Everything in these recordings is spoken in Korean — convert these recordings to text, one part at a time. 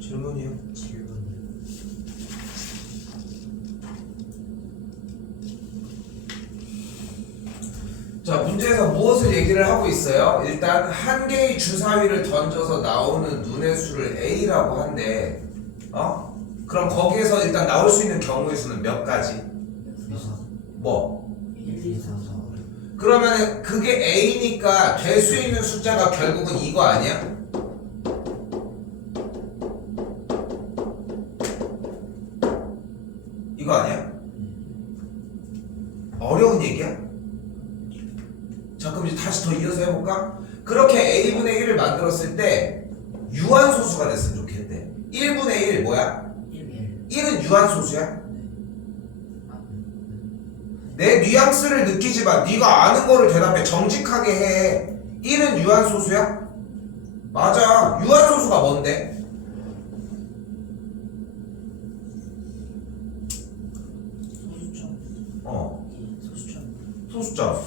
질문이요? 질문이요. 자, 문제에서 무엇을 얘기를 하고 있어요? 일단 한 개의 주사위를 던져서 나오는 눈의 수를 A라고 한대. 그럼 거기에서 일단 나올 수 있는 경우의 수는 몇 가지? 뭐? 1, 2, 3, 4, 5. 그러면 그게 A니까 될 수 있는 숫자가 결국은 이거 아니야? 이거 아니야? 어려운 얘기야? 자, 그럼 이제 다시 더 이어서 해볼까? 그렇게 A분의 1을 만들었을 때 유한소수가 됐으면 좋겠대. 1분의 1 뭐야? 1, 1은 유한소수야? 내 뉘앙스를 느끼지 마. 네가 아는 거를 대답해. 정직하게 해. 1은 유한소수야? 맞아. 유한소수가 뭔데? 소수점. 소수점. 소수점.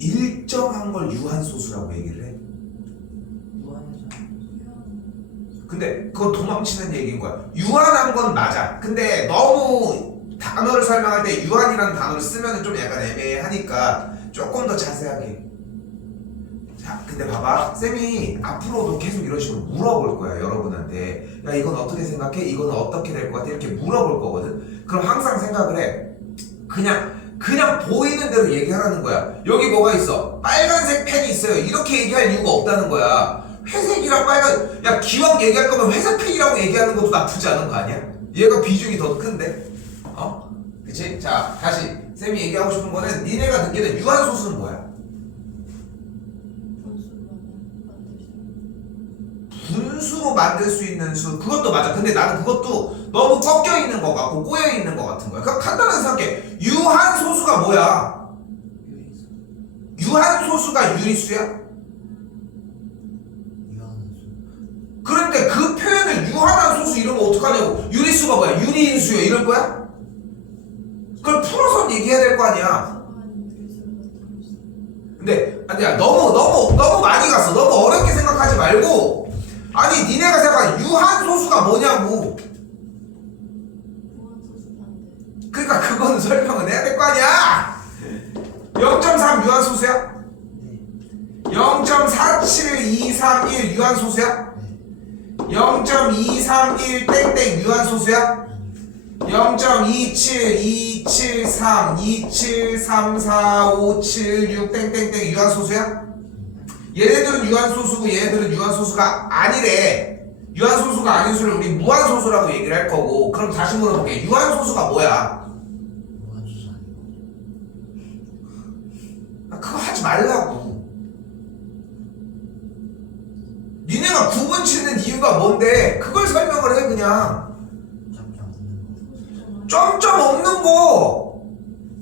일정한 걸 유한소수라고 얘기를 해. 무한하죠. 근데 그건 도망치는 얘기인 거야. 유한한 건 맞아. 근데 너무 단어를 설명할 때 유한이라는 단어를 쓰면 좀 약간 애매하니까 조금 더 자세하게. 자, 근데 봐봐. 쌤이 앞으로도 계속 이런 식으로 물어볼 거야, 여러분한테. 야, 이건 어떻게 생각해? 이거는 어떻게 될 것 같아? 이렇게 물어볼 거거든. 그럼 항상 생각을 해. 그냥 보이는 대로 얘기하라는 거야. 여기 뭐가 있어? 빨간색 펜이 있어요. 이렇게 얘기할 이유가 없다는 거야. 회색이랑 빨간, 야, 기왕 얘기할 거면 회색 펜이라고 얘기하는 것도 나쁘지 않은 거 아니야? 얘가 비중이 더 큰데? 그치? 자, 다시. 쌤이 얘기하고 싶은 거는 니네가 느끼는 유한소수는 뭐야? 분수로 만들 수 있는 수. 그것도 맞아. 근데 나는 그것도 너무 꺾여 있는 것 같고 꼬여 있는 것 같은 거야. 그럼 간단하게 생각해. 유한소수가 뭐야? 유한소수가 유리수야? 유한수. 그런데 그 표현을 유한한 소수 이러면 어떡하냐고. 유리수가 뭐야? 유리인수야 이럴 거야? 그걸 풀어서 얘기해야 될 거 아니야. 근데 아니야, 너무 많이 갔어. 너무 어렵게 생각하지 말고, 아니 니네가 생각하는 유한소수가 뭐냐고. 그러니까 그거는 설명은 해야 될 거 아니야. 0.3 유한소수야? 네. 0.47231 유한소수야? 네. 0.231 땡땡 유한소수야? 0.27273 2734576 땡땡땡 유한소수야? 얘네들은 유한소수고 얘네들은 유한소수가 아니래. 유한소수가 아닌 수를 우리 무한소수라고 얘기를 할 거고. 그럼 다시 물어볼게. 유한소수가 뭐야? 무한수수 아니고. 그거 하지 말라고. 니네가 구분 짓는 이유가 뭔데? 그걸 설명을 해 그냥. 점점 없는 거. 점점 없는 거.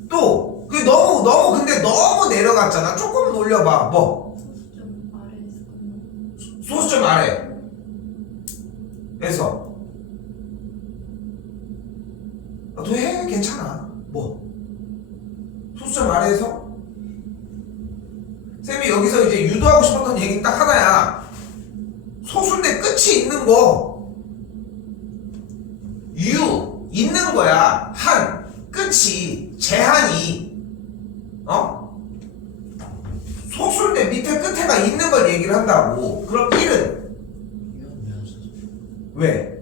또 그게 너무 근데 너무 내려갔잖아. 조금 올려봐. 뭐? 소수점 아래. 에서. 또 해. 괜찮아. 뭐? 소수점 아래에서? 쌤이 여기서 이제 유도하고 싶었던 얘기 딱 하나야. 소수인데 끝이 있는 거. 있는 거야. 끝이, 제한이. 소수인데 밑에 끝에가 있는 걸 얘기를 한다고. 그럼 1은? 유한수수. 왜?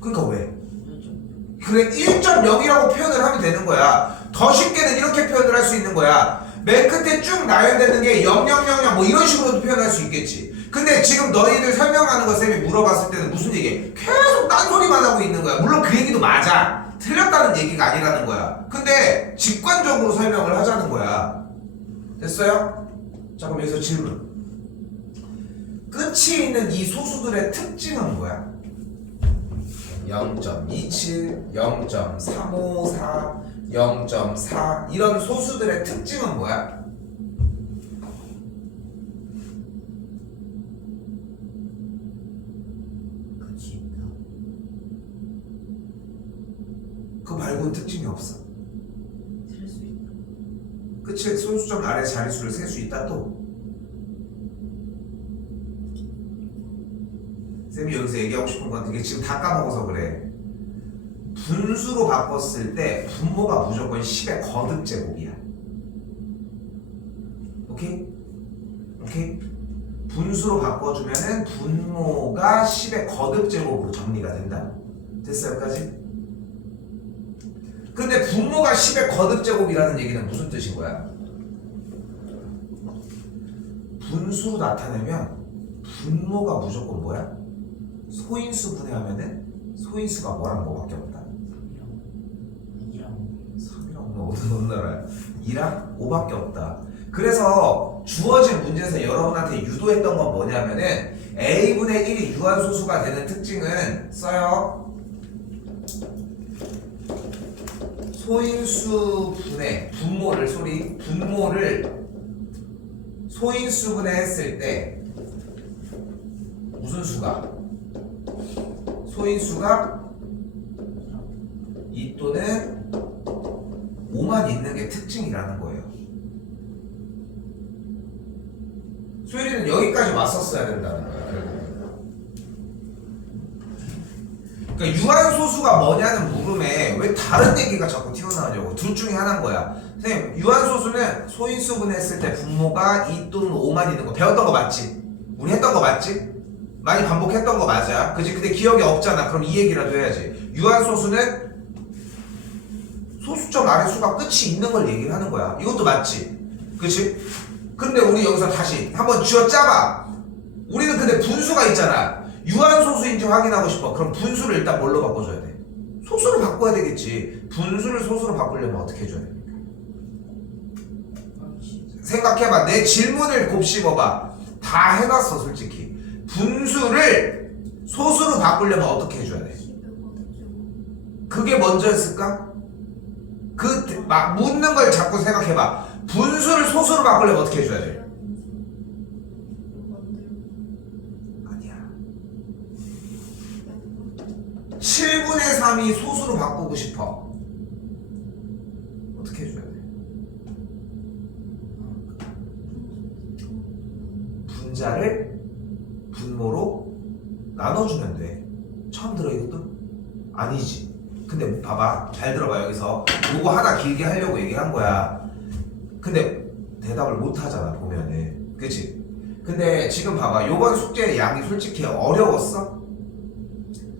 그러니까 왜? 유한점. 그래, 1.0이라고 표현을 하면 되는 거야. 더 쉽게는 이렇게 표현을 할 수 있는 거야. 맨 끝에 쭉 나열되는 게 0000 뭐 이런 식으로도 표현할 수 있겠지. 근데 지금 너희들 설명하는 거 쌤이 물어봤을 때는 무슨 얘기해? 계속 딴소리만 하고 있는 거야. 물론 그 얘기도 맞아. 틀렸다는 얘기가 아니라는 거야. 근데 직관적으로 설명을 하자는 거야. 됐어요? 자, 그럼 여기서 질문. 끝이 있는 이 소수들의 특징은 뭐야? 0.27, 0.354, 0.4 이런 소수들의 특징은 뭐야? 끝이 있다. 그거 말고는 특징이 없어. 셀 수 있다. 끝이 소수점 아래 자릿수를 셀 수 있다 또. 쌤이 여기서 얘기하고 싶은 건 되게 지금 다 까먹어서 그래. 분수로 바꿨을 때 분모가 무조건 10의 거듭 제곱이야. 오케이? 오케이? 분수로 바꿔주면은 분모가 10의 거듭 제곱으로 정리가 된다. 됐어요, 여기까지? 근데 분모가 10의 거듭 제곱이라는 얘기는 무슨 뜻인 거야? 분수로 나타내면 분모가 무조건 뭐야? 소인수 분해하면은 소인수가 뭐랑 뭐밖에 없다. 3이랑 5는 어느 나라야? 2랑 5밖에 없다. 그래서 주어진 문제에서 여러분한테 유도했던 건 뭐냐면은 A분의 1이 유한소수가 되는 특징은 써요. 소인수 분해, 분모를 소인수 분해했을 때 무슨 수가? 소인수가 2 또는 5만 있는 게 특징이라는 거예요. 소율이는 여기까지 왔었어야 된다는 거야, 결국은. 그러니까 유한소수가 뭐냐는 물음에 왜 다른 얘기가 자꾸 튀어나오냐고. 둘 중에 하나인 거야. 선생님, 유한소수는 소인수 분했을 때 분모가 2 또는 5만 있는 거 배웠던 거 맞지? 우리 했던 거 맞지? 많이 반복했던 거 맞아. 그치? 근데 기억이 없잖아. 그럼 이 얘기라도 해야지. 유한소수는 소수점 아래 수가 끝이 있는 걸 얘기를 하는 거야. 이것도 맞지? 그치? 근데 우리 여기서 다시 한번 쥐어짜봐. 우리는 근데 분수가 있잖아. 유한소수인지 확인하고 싶어. 그럼 분수를 일단 뭘로 바꿔줘야 돼? 소수로 바꿔야 되겠지. 분수를 소수로 바꾸려면 어떻게 해줘야 됩니까? 생각해봐. 내 질문을 곱씹어봐. 다 해놨어, 솔직히. 분수를 소수로 바꾸려면 어떻게 해줘야 돼? 그게 먼저였을까? 막 묻는 걸 자꾸 생각해봐. 분수를 소수로 바꾸려면 어떻게 해줘야 돼? 아니야. 7분의 3이 소수로 바꾸고 싶어. 어떻게 해줘야 돼? 분자를 분모로 나눠주면 돼. 처음 들어 이것도? 아니지. 근데 봐봐, 잘 들어봐. 여기서 요거 하나 길게 하려고 얘기한 거야. 근데 대답을 못 하잖아, 보면은. 그치? 근데 지금 봐봐. 요번 숙제의 양이 솔직히 어려웠어?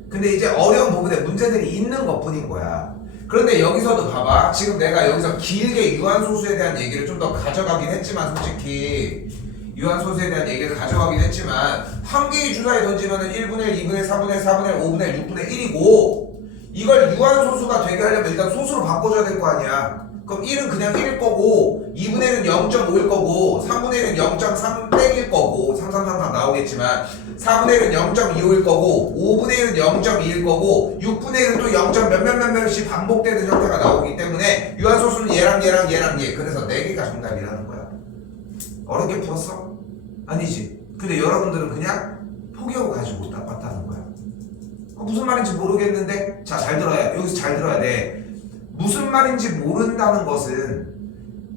근데 이제 어려운 부분에 문제들이 있는 것 뿐인 거야. 그런데 여기서도 봐봐. 지금 내가 여기서 길게 유한소수에 대한 얘기를 좀 더 가져가긴 했지만, 솔직히 유한소수에 대한 얘기를 가져가긴 했지만, 한 개의 주사에 던지면은 1분의 1, 2분의 4분의 4분의 5분의 6분의 1이고, 이걸 유한소수가 되게 하려면 일단 소수로 바꿔줘야 될 거 아니야. 그럼 1은 그냥 1일 거고, 2분의 1은 0.5일 거고, 3분의 1은 0.3 땡일 거고, 3333 나오겠지만 4분의 1은 0.25일 거고, 5분의 1은 0.2일 거고, 6분의 1은 또 0. 몇몇몇몇씩 반복되는 형태가 나오기 때문에 유한소수는 얘랑 얘랑 얘랑 얘. 그래서 4개가 정답이라는 거야. 어렵게 풀었어? 아니지. 근데 여러분들은 그냥 포기하고 가지고 왔다는 거야. 무슨 말인지 모르겠는데, 자, 잘 들어야, 여기서 잘 들어야 돼. 무슨 말인지 모른다는 것은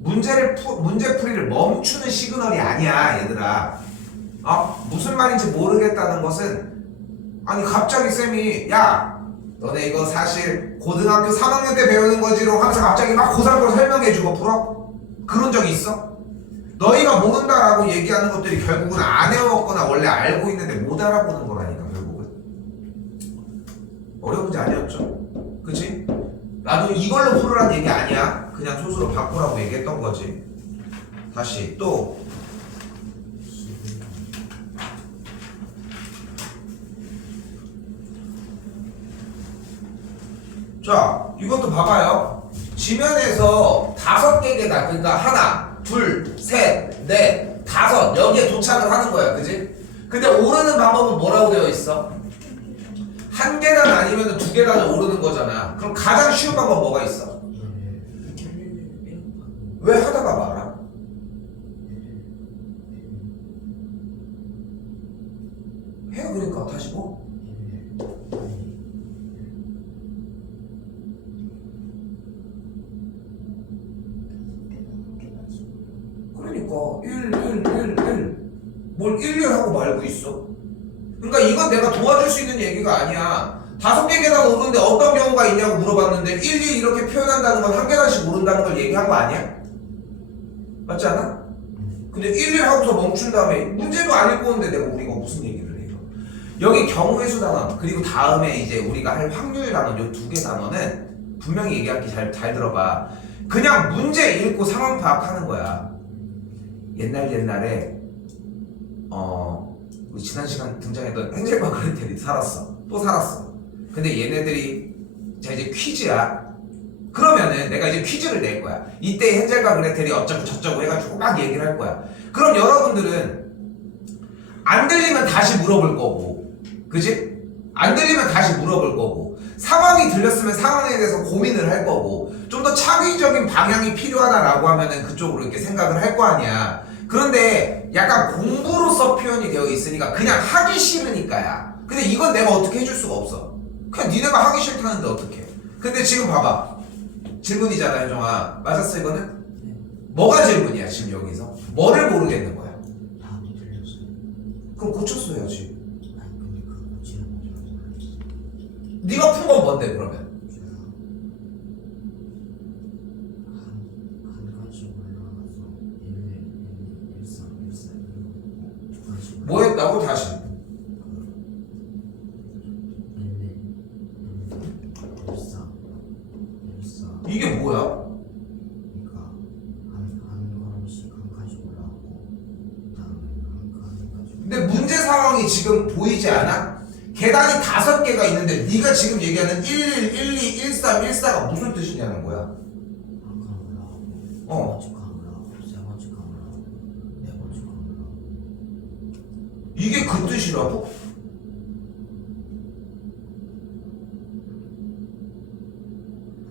문제 풀이를 멈추는 시그널이 아니야, 얘들아. 무슨 말인지 모르겠다는 것은, 아니 갑자기 쌤이 야, 너네 이거 사실 고등학교 3학년 때 배우는 거지로 하면서 갑자기 막 고3 걸 설명해주고 풀어? 그런 적이 있어? 너희가 모른다라고 얘기하는 것들이 결국은 안 해먹거나 원래 알고 있는데 못 알아보는 거라니까, 결국은. 어려운 문제 아니었죠? 그치? 나도 이걸로 풀으라는 얘기 아니야. 그냥 소수로 바꾸라고 얘기했던 거지. 다시 또 자, 이것도 봐봐요. 지면에서 5개가, 그러니까 하나, 둘, 셋, 넷, 5 여기에 도착을 하는 거야, 그지? 근데 오르는 방법은 뭐라고 되어 있어? 한 계단 아니면 2계단을 오르는 거잖아. 그럼 가장 쉬운 방법 뭐가 있어? 왜 하다가 말아? 해요. 그러니까 다시 뭐? 그러니까 1 뭘 1, 1 하고 말고 있어? 그러니까 이건 내가 도와줄 수 있는 얘기가 아니야. 5개 계단 오르는데 어떤 경우가 있냐고 물어봤는데 1, 2 이렇게 표현한다는 건 한 계단씩 오른다는 걸 얘기한 거 아니야? 맞지 않아? 근데 1, 2 하고서 멈춘 다음에 문제도 안 읽고 오는데 내가 우리가 무슨 얘기를 해요? 여기 경우의 수 단원 그리고 다음에 이제 우리가 할 확률 단원 요 2개 단원은 분명히 얘기할게 잘 들어봐. 그냥 문제 읽고 상황 파악하는 거야. 옛날에 우리 지난 시간 등장했던 헨젤과 그레텔이 살았어. 또 살았어. 근데 얘네들이 자 이제 퀴즈야. 그러면은 내가 이제 퀴즈를 낼 거야. 이때 헨젤과 그레텔이 어쩌고 저쩌고 해가지고 막 얘기를 할 거야. 그럼 여러분들은 안 들리면 다시 물어볼 거고, 그지? 안 들리면 다시 물어볼 거고, 상황이 들렸으면 상황에 대해서 고민을 할 거고, 좀 더 창의적인 방향이 필요하다라고 하면은 그쪽으로 이렇게 생각을 할 거 아니야. 그런데 약간 공부로서 표현이 되어 있으니까 그냥 하기 싫으니까야. 근데 이건 내가 어떻게 해줄 수가 없어. 그냥 니네가 하기 싫다는데 어떡해. 근데 지금 봐봐. 질문이잖아, 효정아. 맞았어, 이거는? 네. 뭐가 질문이야, 지금 여기서? 뭐를 모르겠는 거야? 답이 틀렸어요. 그럼 고쳤어야지. 아니 근데 그 고치는 거 몰랐어요. 네가 푼 건 뭔데, 그러면? 저요. 한 가지 올라가서 1, 1, 1, 3, 1, 4, 1, 5 가지 뭐 했다고, 다시? 1, 1, 1, 4, 1, 4 이게 뭐야? 그러니까 한 걸음씩 한 칸씩 올라가고 그다음에 한 칸까지. 근데 문제 상황이 지금 보이지 않아? 계단이 5개가 있는데 네가 지금 얘기하는 1, 1, 2, 1, 3, 1, 4가 무슨 뜻이냐는 거야. 한 칸 올라가고 두 어. 번째 칸 올라가고 세 번째 칸 올라가고 네 번째 칸 올라가고. 이게 그 뜻이라고?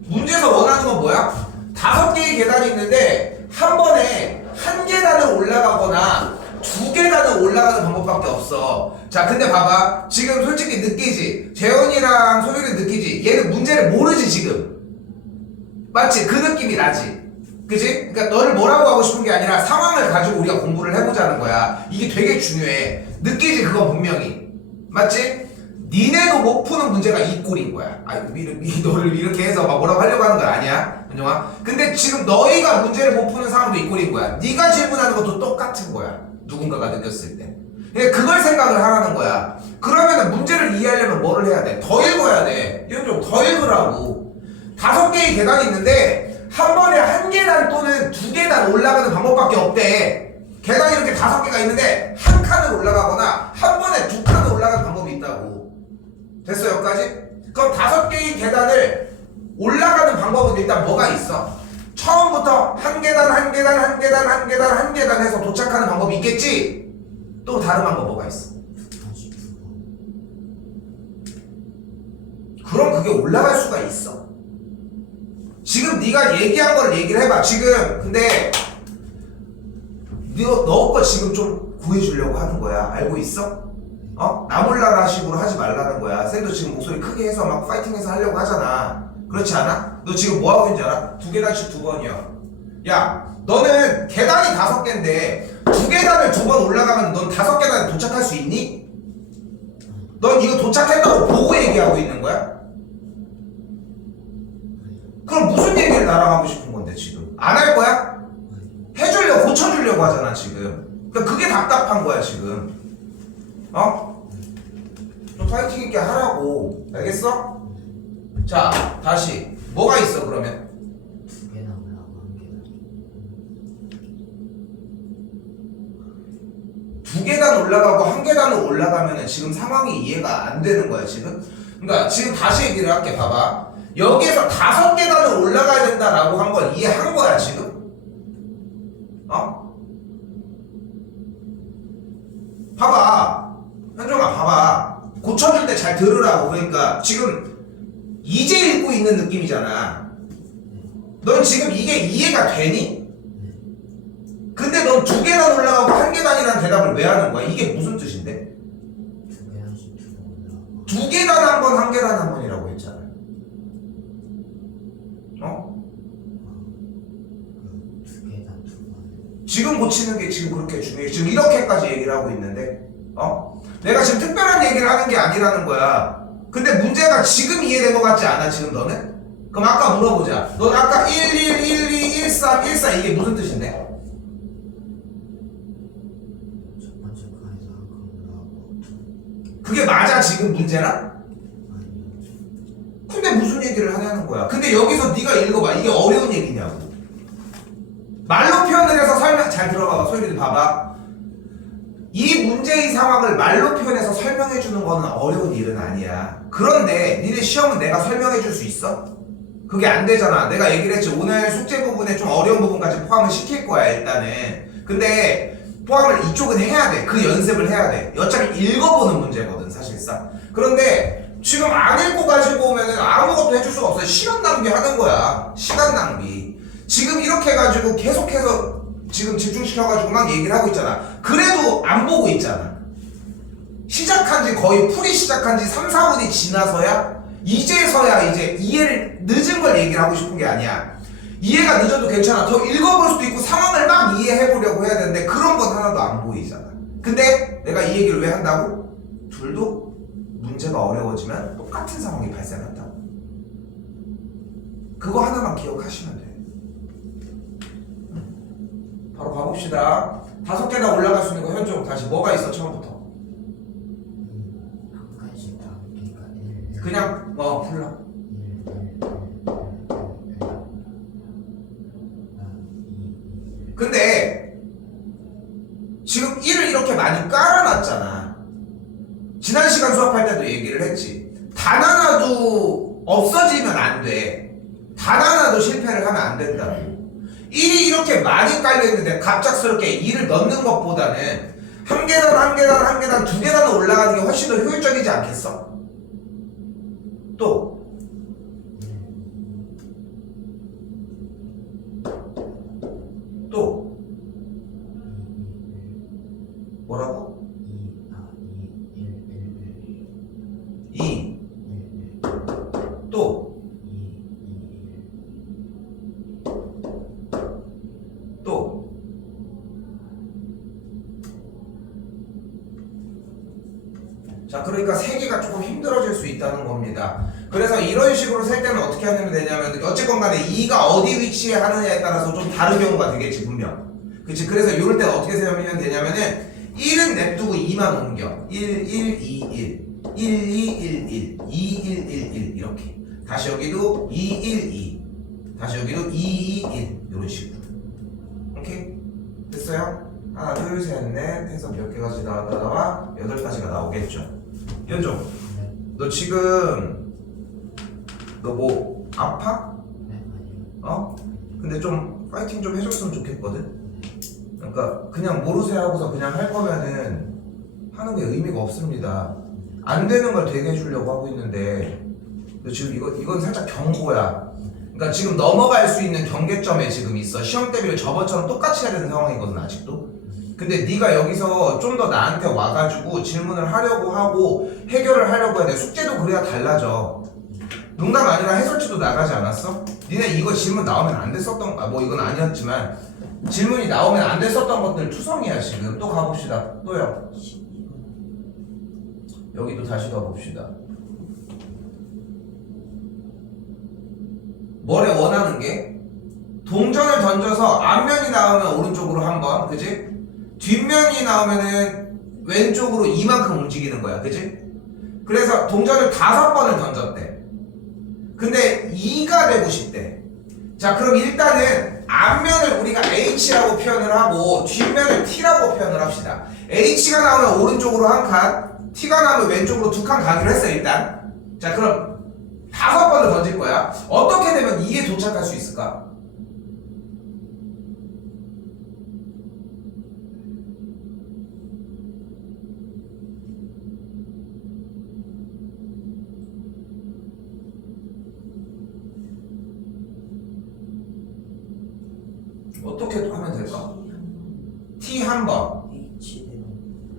문제에서 원하는 건 뭐야? 5개의 계단이 있는데 한 번에 한 계단을 올라가거나 2계단을 올라가는 방법밖에 없어. 자, 근데 봐봐. 지금 솔직히 느끼지? 재현이랑 소율이 느끼지? 얘는 문제를 모르지 지금. 맞지? 그 느낌이 나지? 그지? 그러니까 너를 뭐라고 하고 싶은 게 아니라 상황을 가지고 우리가 공부를 해보자는 거야. 이게 되게 중요해. 느끼지? 그건 분명히. 맞지? 니네도 못 푸는 문제가 이 꼴인 거야. 너를 이렇게 해서 막 뭐라고 하려고 하는 건 아니야, 은정아. 근데 지금 너희가 문제를 못 푸는 상황도 이 꼴인 거야. 네가 질문하는 것도 똑같은 거야. 누군가가 느꼈을 때. 그러니까 그걸 생각을 하라는 거야. 그러면 문제를 이해하려면 뭐를 해야 돼? 더 읽어야 돼. 이건 좀 더 읽으라고. 5개의 계단이 있는데 한 번에 한 계단 또는 2계단 올라가는 방법밖에 없대. 계단이 이렇게 5개가 있는데 한 칸을 올라가거나 한 번에 2칸을 올라가는 방법이 있다고. 됐어, 여기까지? 그럼 5개의 계단을 올라가는 방법은 일단 뭐가 있어? 처음부터 한 계단, 한 계단, 한 계단, 한 계단, 한 계단 해서 도착하는 방법이 있겠지? 또 다른 방법 뭐가 있어? 다시 두 번. 그럼 그게 올라갈 수가 있어. 지금 네가 얘기한 걸 얘기를 해봐. 지금 근데 너 거 지금 좀 구해주려고 하는 거야. 알고 있어? 나몰라라 식으로 하지 말라는 거야. 쌤도 지금 목소리 크게 해서 막 파이팅해서 하려고 하잖아. 그렇지 않아? 너 지금 뭐 하고 있는지 알아? 2계단씩 2번이야. 야, 너는 계단이 5개인데 2계단을 2번 올라가면 넌 5계단에 도착할 수 있니? 넌 이거 도착했다고 보고 얘기하고 있는 거야? 그럼 무슨 얘기를 나랑 하고 싶은 건데 지금? 안 할 거야? 해주려고, 고쳐주려고 하잖아 지금. 그러니까 그게 답답한 거야 지금. 좀 파이팅 있게 하라고. 알겠어? 자, 다시 뭐가 있어 그러면? 2계단 올라가고 한 계단. 2계단 올라가고 1계단을 올라가면은 지금 상황이 이해가 안 되는 거야 지금. 그러니까 지금 다시 얘기를 할게. 봐봐. 여기에서 5계단을 올라가야 된다라고 한 건 이해한 거야 지금. 봐봐. 현정아, 봐봐. 고쳐줄 때 잘 들으라고. 그러니까 지금 이제 읽고 있는 느낌이잖아. 넌 지금 이게 이해가 되니? 근데 넌 2계단 올라가고 1계단이라는 대답을 왜 하는 거야? 이게 무슨 뜻인데? 2계단씩 두 번 올라가고. 2계단 한 번, 1계단 한 번이라고 했잖아. 그 2계단 두 번. 지금 고치는 게 지금 그렇게 중요해. 지금 이렇게까지 얘기를 하고 있는데, 내가 지금 특별한 얘기를 하는 게 아니라는 거야. 근데 문제가 지금 이해된 것 같지 않아 지금 너는? 그럼 아까 물어보자. 넌 아까 1, 1, 1, 2, 1, 3, 1, 4 이게 무슨 뜻인데? 첫 번째 칸에서 한 칸 올라가고. 그게 맞아 지금 문제랑? 아니요. 근데 무슨 얘기를 하냐는 거야. 근데 여기서 네가 읽어봐. 이게 어려운 얘기냐고. 말로 표현을 해서 설명 잘 들어봐봐. 소율이들 봐봐. 이 문제의 상황을 말로 표현해서 설명해 주는 거는 어려운 일은 아니야. 그런데 니네 시험은 내가 설명해 줄 수 있어? 그게 안 되잖아. 내가 얘기를 했지. 오늘 숙제 부분에 좀 어려운 부분까지 포함을 시킬 거야 일단은. 근데 포함을 이쪽은 해야 돼. 그 연습을 해야 돼. 어차피 읽어보는 문제거든 사실상. 그런데 지금 안 읽고 가지고 오면은 아무것도 해줄 수가 없어요. 시간 낭비하는 거야. 시간 낭비. 지금 이렇게 해가지고 계속해서 지금 집중시켜가지고 막 얘기를 하고 있잖아. 그래도 안 보고 있잖아. 시작한 지 거의 풀이 시작한 지 3, 4분이 지나서야 이제서야 이제 이해를 늦은 걸 얘기를 하고 싶은 게 아니야. 이해가 늦어도 괜찮아. 더 읽어볼 수도 있고 상황을 막 이해해보려고 해야 되는데 그런 건 하나도 안 보이잖아. 근데 내가 이 얘기를 왜 한다고? 둘도 문제가 어려워지면 똑같은 상황이 발생한다고. 그거 하나만 기억하시면 돼. 바로 가봅시다. 5개나 올라갈 수 있는 거 현종 다시 뭐가 있어 처음부터? 한 칸씩 다. 그러니까 1, 그냥 불러. 1, 2. 근데 지금 1을 이렇게 많이 깔아놨잖아. 지난 시간 수업할 때도 얘기를 했지. 단 하나도 없어지면 안 돼. 단 하나도 실패를 하면 안 된다고. 1이 이렇게 많이 깔려있는데 갑작스럽게 2를 넣는 것보다는 한 계단 한 계단 한 계단 두 계단 올라가는 게 훨씬 더 효율적이지 않겠어? 또 뭐라고? 2 또 자, 그러니까 세기가 조금 힘들어질 수 있다는 겁니다. 그래서 이런 식으로 셀 때는 어떻게 하면 되냐면 어쨌건 간에 2가 어디 위치에 하느냐에 따라서 좀 다른 경우가 되겠지 분명. 그치? 그래서 이럴 때는 어떻게 세우면 되냐면은 1은 냅두고 2만 옮겨. 1, 1, 2, 1 1, 2, 1, 1 2, 1, 1, 1 이렇게. 다시 여기도 2, 1, 2 다시 여기도 2, 2, 1 이런 식으로. 오케이? 됐어요? 하나, 둘, 셋, 넷 해서 몇 개까지 나와? 8가지가 나오겠죠. 연종, 너 지금 너 뭐 아파? 근데 좀 파이팅 좀 해줬으면 좋겠거든. 그러니까 그냥 모르세요 하고서 그냥 할 거면은 하는 게 의미가 없습니다. 안 되는 걸 되게 해주려고 하고 있는데 너 지금 이건 살짝 경고야. 그러니까 지금 넘어갈 수 있는 경계점에 지금 있어. 시험 대비를 저번처럼 똑같이 해야 되는 상황이거든 아직도. 근데 네가 여기서 좀 더 나한테 와가지고 질문을 하려고 하고 해결을 하려고 해야 돼. 숙제도 그래야 달라져. 농담 아니라 해설지도 나가지 않았어? 니네 이거 질문 나오면 안 됐었던 뭐 이건 아니었지만 질문이 나오면 안 됐었던 것들 투성이야 지금. 또 가봅시다. 또요. 여기도 다시 가봅시다. 뭐래 원하는 게? 동전을 던져서 앞면이 나오면 오른쪽으로 한 번, 그지? 뒷면이 나오면은 왼쪽으로 이만큼 움직이는 거야, 그지? 그래서 동전을 5번을 던졌대. 근데 2가 되고 싶대. 자, 그럼 일단은 앞면을 우리가 H라고 표현을 하고 뒷면을 T라고 표현을 합시다. H가 나오면 오른쪽으로 한 칸, T가 나오면 왼쪽으로 2칸 가기로 했어 일단. 자, 그럼 5번을 던질 거야. 어떻게 되면 2에 도착할 수 있을까? 어떻게 하면 될까? T 한 번,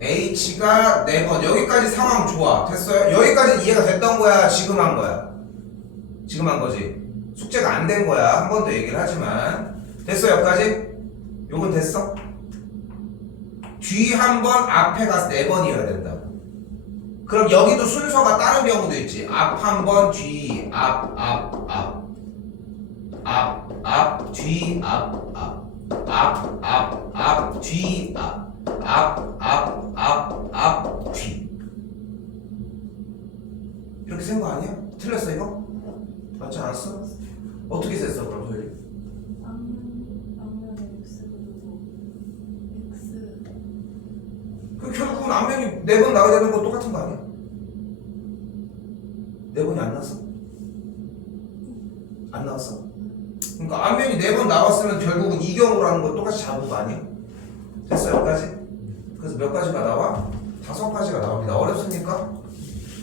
H가 4번. 여기까지 상황 좋아. 됐어요? 여기까지 이해가 됐던 거야? 지금 한 거야? 지금 한 거지? 숙제가 안 된 거야. 한 번 더 얘기를 하지만. 됐어? 여기까지? 요건 됐어? 뒤 한 번, 앞에 가서 4번이어야 된다고. 그럼 여기도 순서가 다른 경우도 있지. 앞 한 번, 뒤, 앞, 뒤, 앞, 뒤, 앞, 뒤. 이렇게 쓴 거 아니야? 틀렸어 이거? 맞지 않았어? 어떻게 셌어 그럼 소율이? 앞면에 X 그리고 X 그 결국은 앞면이 4번 나와야 되는 거 똑같은 거 아니야? 4번이 안 나왔어? 안 나왔어? 그러니까 앞면이 4번 나왔으면 결국은 이 경우라는 거 똑같이 잡은 거 아니야? 됐어 여기까지? 그래서 몇 가지가 나와? 5가지가 나옵니다. 어렵습니까?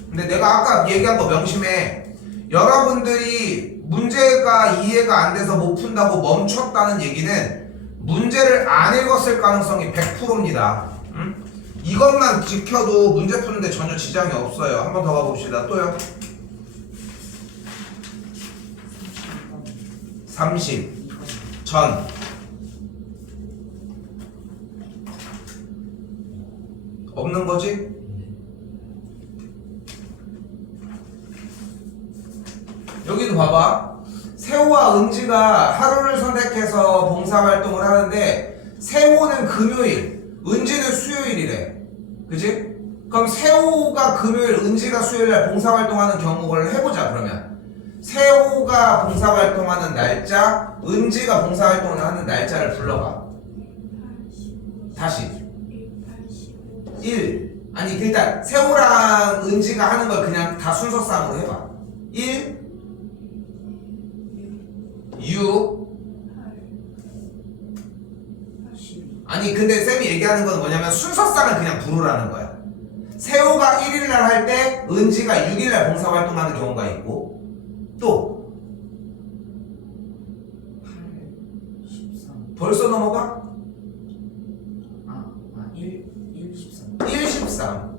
근데 내가 아까 얘기한 거 명심해. 여러분들이 문제가 이해가 안 돼서 못 푼다고 멈췄다는 얘기는 문제를 안 읽었을 가능성이 100%입니다. 응? 이것만 지켜도 문제 푸는데 전혀 지장이 없어요. 한 번 더 가봅시다. 또요. 30 전 없는 거지? 여기도 봐봐. 세호와 은지가 하루를 선택해서 봉사활동을 하는데 세호는 금요일, 은지는 수요일이래. 그지? 그럼 세호가 금요일, 은지가 수요일날 봉사활동하는 경우를 해보자. 그러면 세호가 봉사활동하는 날짜, 은지가 봉사활동을 하는 날짜를 불러봐. 다시 1 아니 일단 세호랑 은지가 하는 걸 그냥 다 순서상으로 해봐. 1 6 아니 근데 쌤이 얘기하는 건 뭐냐면 순서상을 그냥 부르라는 거야. 세호가 1일날 할 때 은지가 6일날 봉사활동하는 경우가 있고 또 8, 13. 벌써 넘어가? 1, 13. 1, 13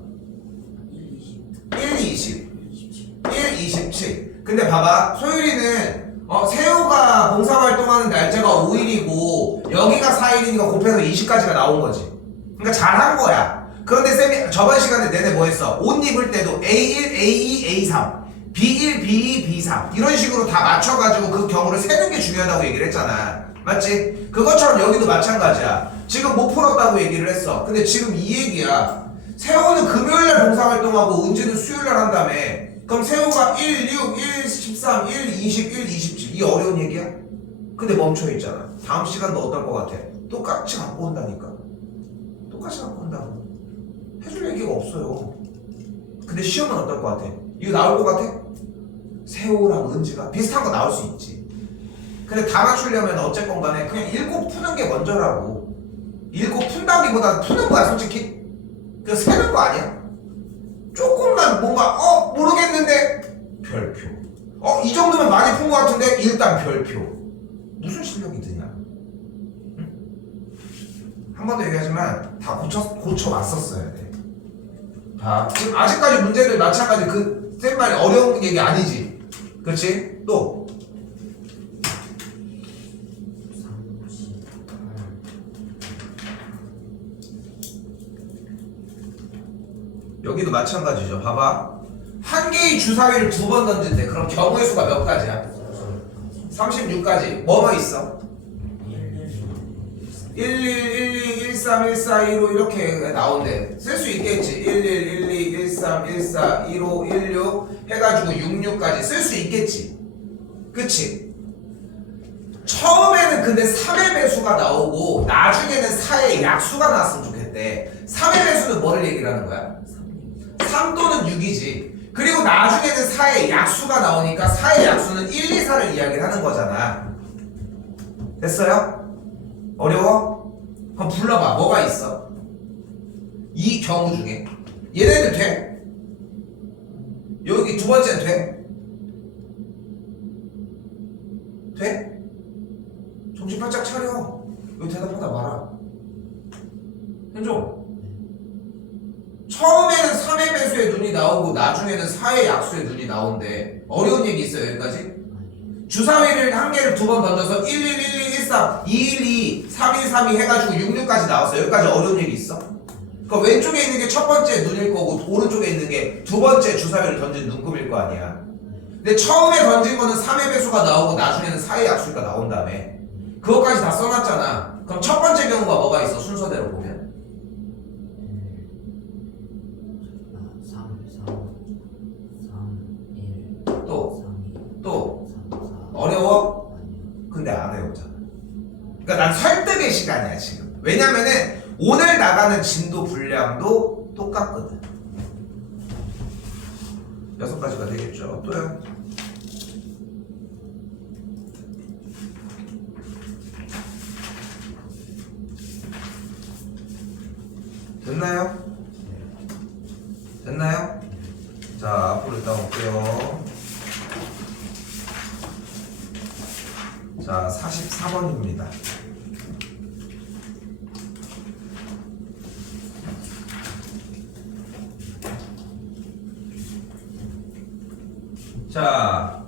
1, 20. 1, 20 1, 27. 1, 27 근데 봐봐 소율이는 세호가 봉사활동하는 날짜가 5일이고 여기가 4일이니까 곱해서 20까지가 나온 거지. 그러니까 잘한 거야. 그런데 쌤이 저번 시간에 내내 뭐 했어? 옷 입을 때도 A1, A2, A3 B1, B2, B3 이런 식으로 다 맞춰가지고 그 경우를 세는 게 중요하다고 얘기를 했잖아. 맞지? 그것처럼 여기도 마찬가지야. 지금 못 풀었다고 얘기를 했어. 근데 지금 이 얘기야. 세호는 금요일날 봉사활동하고 은지는 수요일날 한다며. 그럼 세호가 1, 6, 1, 13, 1, 20, 1, 27 이 어려운 얘기야? 근데 멈춰있잖아. 다음 시간도 어떨 것 같아? 똑같이 갖고 온다니까. 똑같이 갖고 온다고. 해줄 얘기가 없어요. 근데 시험은 어떨 것 같아? 이거 나올 것 같아? 세호랑 은지가 비슷한 거 나올 수 있지. 근데 다 맞추려면 어쨌건 간에 그냥 읽고 푸는 게 먼저라고. 읽고 푼다기보다 푸는 거야 솔직히. 그 세는 거 아니야? 조금만 뭔가 모르겠는데 별표. 이 정도면 많이 푼 거 같은데 일단 별표. 무슨 실력이 드냐? 응? 한 번 더 얘기하지만 다 고쳐 왔었어야 돼. 자, 아직까지 문제들 마찬가지 그 쌤 말이 어려운 얘기 아니지. 그렇지? 또 38. 여기도 마찬가지죠. 봐봐. 한 개의 주사위를 2번 던진대. 그럼 경우의 수가 몇 가지야? 36가지. 뭐뭐 있어? 1, 1, 1, 2, 1, 3, 1, 4, 1, 5 이렇게 나온대. 쓸 수 있겠지. 1, 1, 1, 2, 1, 3, 1, 4, 1, 5, 1, 6 해가지고 6, 6까지 쓸 수 있겠지. 그치? 처음에는 근데 3의 배수가 나오고 나중에는 4의 약수가 나왔으면 좋겠대. 3의 배수는 뭐를 얘기를 하는 거야? 3 또는 6이지. 그리고 나중에는 4의 약수가 나오니까 4의 약수는 1, 2, 4를 이야기를 하는 거잖아. 됐어요? 어려워? 그럼 불러봐. 뭐가 있어? 이 경우 중에 얘네들 돼? 여기 두 번째는 돼? 돼? 정신 바짝 차려. 여기 대답하다 말아. 현종. 처음에는 3의 배수의 눈이 나오고 나중에는 4의 약수의 눈이 나온대. 어려운 얘기 있어요 여기까지? 주사위를 한 개를 2번 던져서 1, 1, 1, 1, 1, 3, 2, 1, 2, 3, 1, 3, 2 해가지고 6, 6까지 나왔어요. 여기까지 어려운 얘기 있어? 그러니까 왼쪽에 있는 게 첫 번째 눈일 거고 오른쪽에 있는 게 두 번째 주사위를 던진 눈금일 거 아니야. 근데 처음에 던진 거는 3의 배수가 나오고 나중에는 4의 약수가 나온 다음에 그것까지 다 써놨잖아. 그럼 첫 번째 경우가 뭐가 있어? 순서대로 보면 3, 1, 또 3, 2, 또 3, 4. 어려워? 아니요. 근데 안 외우잖아. 그러니까 난 설득의 시간이야 지금. 왜냐면은 오늘 나가는 진도 분량도 똑같거든. 6가지가 되겠죠. 또요. 됐나요? 됐나요? 자, 앞으로 일단 올게요. 자, 44번입니다. 자,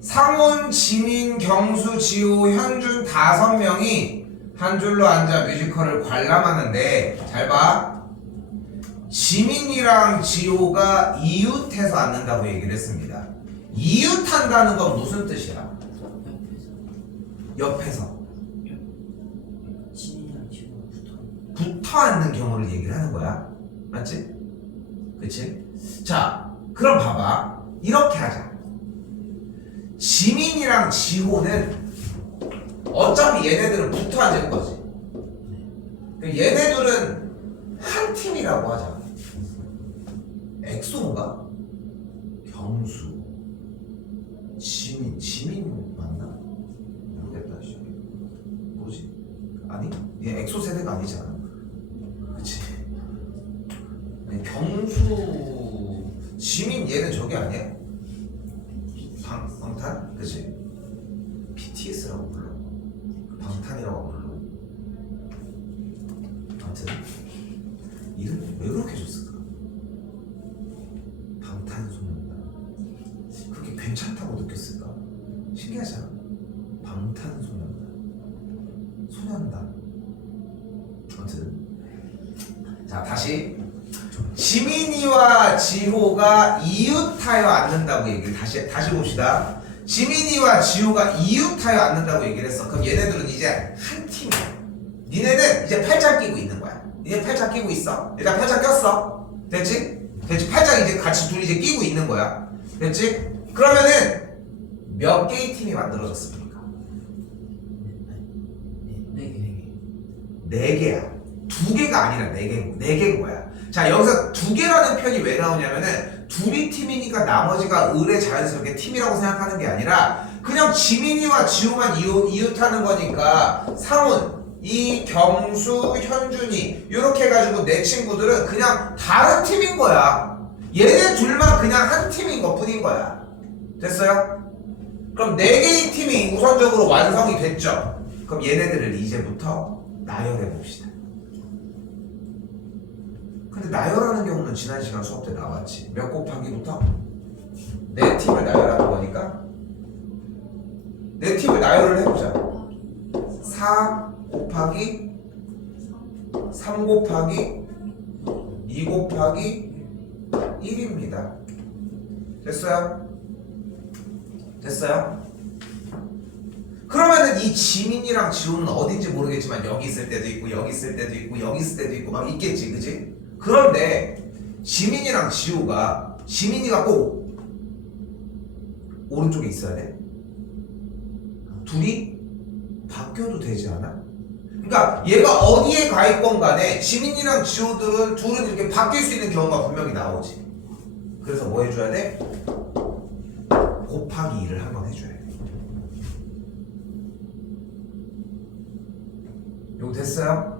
상훈, 지민, 경수, 지호, 현준 5명이 한 줄로 앉아 뮤지컬을 관람하는데 잘 봐. 지민이랑 지호가 이웃해서 앉는다고 얘기를 했습니다. 이웃한다는 건 무슨 뜻이야? 옆에서 친이랑 친구가 붙어 앉는 경우를 얘기를 하는 거야. 맞지? 그치? 자, 그럼 봐봐. 이렇게 하자. 지민이랑 지호는 어차피 얘네들은 붙어 앉을 거지. 얘네들은 한 팀이라고 하자. 엑소인가? 경수, 지민 맞나? 모르겠다. 뭐지? 아니? 얘 엑소 세대가 아니잖아. 그치? 아니, 경수, 지민 얘는 저게 아니야? 방탄? 그치? BTS라고 불러. 방탄이라고 불러. 아무튼 이름이 왜 그렇게 줬을까? 방탄소년단. 그게 괜찮다고 느꼈을까? 신기하잖아. 방탄소년단. 소년단. 아무튼 자, 다시 지민이와 지호가 이웃하여 앉는다고 얘기를 다시 봅시다. 지민이와 지호가 이웃하여 앉는다고 얘기를 했어. 그럼 얘네들은 이제 한 팀이야. 니네는 이제 팔짱 끼고 있는 거야. 니네 팔짱 끼고 있어. 일단 팔짱 꼈어. 됐지? 됐지? 팔짱 이제 같이 둘이 이제 끼고 있는 거야. 됐지? 그러면은 몇 개의 팀이 만들어졌습니까? 4개야. 2개가 아니라 4개인 거야. 자, 여기서 2개라는 편이 왜 나오냐면은 둘이 팀이니까 나머지가 의뢰 자연스럽게 팀이라고 생각하는 게 아니라 그냥 지민이와 지호만 이웃하는 거니까 상훈, 경수, 현준이 이렇게 해가지고 내 친구들은 그냥 다른 팀인 거야. 얘네 둘만 그냥 한 팀인 것 뿐인 거야. 됐어요? 그럼 4개의 팀이 우선적으로 완성이 됐죠. 그럼 얘네들을 이제부터 나열해 봅시다. 근데 나열하는 경우는 지난 시간 수업 때 나왔지. 몇 곱하기부터? 내 팀을 나열하는 거니까 내 팀을 나열을 해보자. 4 곱하기 3 곱하기 2 곱하기 1입니다. 됐어요? 됐어요? 그러면은 이 지민이랑 지호는 어딘지 모르겠지만 여기 있을 때도 있고 여기 있을 때도 있고 여기 있을 때도 있고 막 있겠지, 그치? 그런데 지민이랑 지호가 지민이가 꼭 오른쪽에 있어야 돼? 둘이 바뀌어도 되지 않아? 그러니까 얘가 어디에 가 있건 간에 지민이랑 지호들은 둘은 이렇게 바뀔 수 있는 경우가 분명히 나오지. 그래서 뭐 해줘야 돼? 곱하기 2를 한번 해줘야 돼. 이거 됐어요?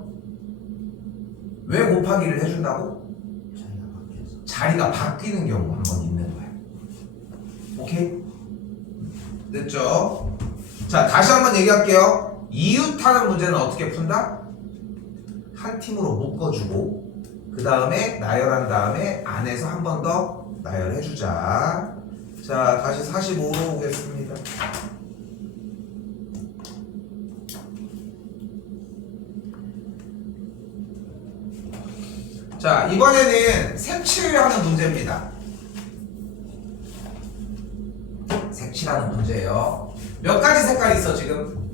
왜 곱하기를 해준다고? 자리가 바뀌는 경우가 한번 있는 거야. 오케이? 됐죠? 자, 다시 한번 얘기할게요. 이웃하는 문제는 어떻게 푼다? 한 팀으로 묶어주고 그 다음에 나열한 다음에 안에서 한 번 더 나열해주자. 자, 다시 45로 오겠습니다. 자, 이번에는 색칠하는 문제입니다. 색칠하는 문제예요. 몇 가지 색깔이 있어 지금?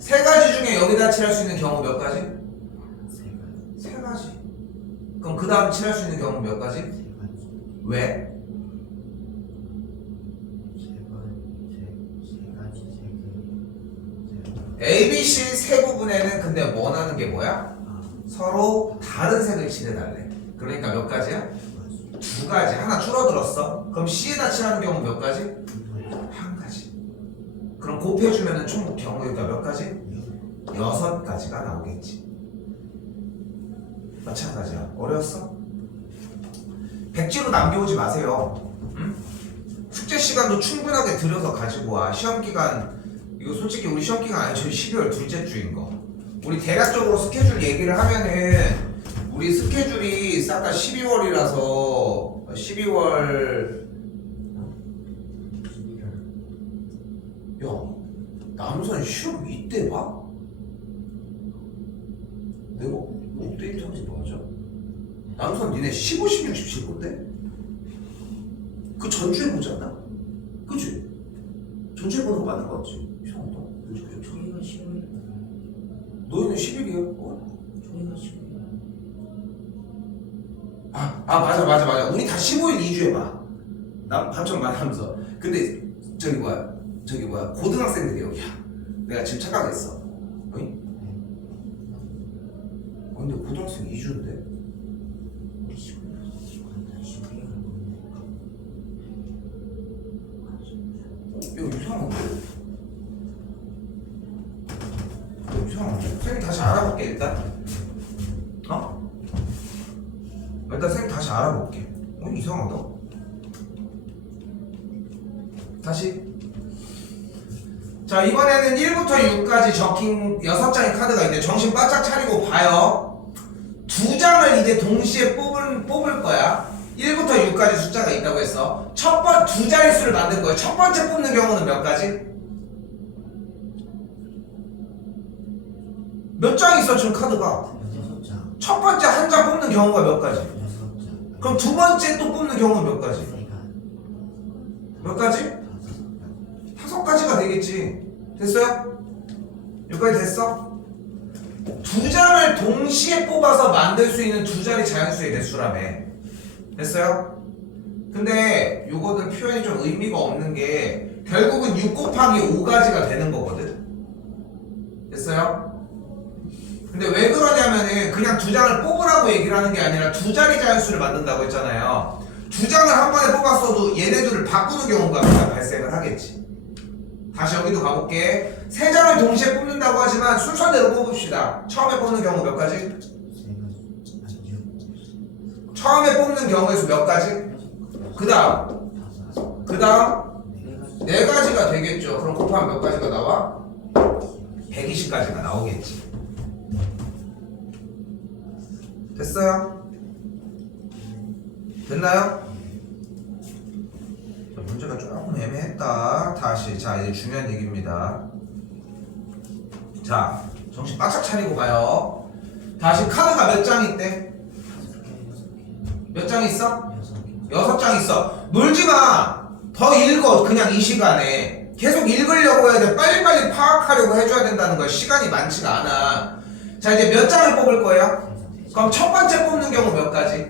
세 가지 중에 여기다 칠할 수 있는 경우 몇 가지? 세 가지. 그럼 그 다음 칠할 수 있는 경우 몇 가지? 왜? A, B, C 세 부분에는 근데 원하는 게 뭐야? 서로 다른 색을 칠해달래. 그러니까 몇 가지야? 두 가지. 하나 줄어들었어. 그럼 C에다 칠하는 경우 몇 가지? 한 가지. 그럼 곱해주면 총 경우가 몇 가지? 6가지가 나오겠지. 마찬가지야. 어려웠어? 백지로 남겨오지 마세요. 응? 숙제 시간도 충분하게 들여서 가지고 와. 시험 기간 이거 솔직히 우리 시험 기간 아니 저희 12월 둘째 주인 거. 우리 대략적으로 스케줄 얘기를 하면은 우리 스케줄이 싹 다 12월이라서 12월 야 남선 시험 이때 봐? 내가 업데이트하지 맞아? 남선 니네 15, 16, 17 건데? 그 전주에 보지 않나? 그치? 전주에 보는 거 맞는 거 같지? 이상하다. 저희가 10월 너희는 10일이야? 어? 저희가 10월 맞아. 우리 다 15일 2주에 봐. 나 반점 말하면서. 근데 저기 뭐야 고등학생들이 여기야. 내가 지금 착각했어. 어이? 근데 고등학생 2주인데? 우리 10월 이거 이상한데? 이상한데? 선생님 다시 알아볼게 일단. 어? 일단 선생님 다시 알아볼게. 이상하다. 다시. 자 이번에는 1부터 6까지 적힌 6장의 카드가 있는데 정신 바짝 차리고 봐요. 2장을 이제 동시에 뽑을 거야. 1부터 6까지 숫자가 있다고 했어. 두 자릿수를 만들 거예요. 첫 번째 뽑는 경우는 몇 가지? 몇 장 있어 지금 카드가? 6장 첫 번째 한 장 뽑는 경우가 몇 가지? 6장 그럼 두 번째 또 뽑는 경우는 몇 가지? 몇 가지? 5가지가 되겠지. 됐어요? 여기까지 됐어? 2장을 동시에 뽑아서 만들 수 있는 두 자리 자연수의 개수라며. 됐어요? 근데 요거는 표현이 좀 의미가 없는 게 결국은 6 곱하기 5가지가 되는 거거든. 됐어요? 근데 왜 그러냐면은 그냥 2장을 뽑으라고 얘기를 하는 게 아니라 두 자리 자연수를 만든다고 했잖아요. 2장을 한 번에 뽑았어도 얘네들을 바꾸는 경우가 발생을 하겠지. 다시 여기도 가볼게. 3장을 동시에 뽑는다고 하지만 순서대로 뽑읍시다. 처음에 뽑는 경우 몇 가지? 처음에 뽑는 경우의 수 몇 가지? 그 다음 4가지가 되겠죠. 그럼 곱하면 몇 가지가 나와? 120가지가 나오겠지. 됐어요? 됐나요? 자, 문제가 조금 애매했다. 다시. 자, 이제 중요한 얘기입니다. 자, 정신 바짝 차리고 가요. 다시 카드가 몇 장 있대? 몇 장 있어? 6장 있어. 놀지 마. 더 읽어. 그냥 이 시간에 계속 읽으려고 해야 돼. 빨리빨리 파악하려고 해줘야 된다는 거야. 시간이 많지가 않아. 자, 이제 몇 장을 뽑을 거예요? 그럼 첫 번째 뽑는 경우 몇 가지?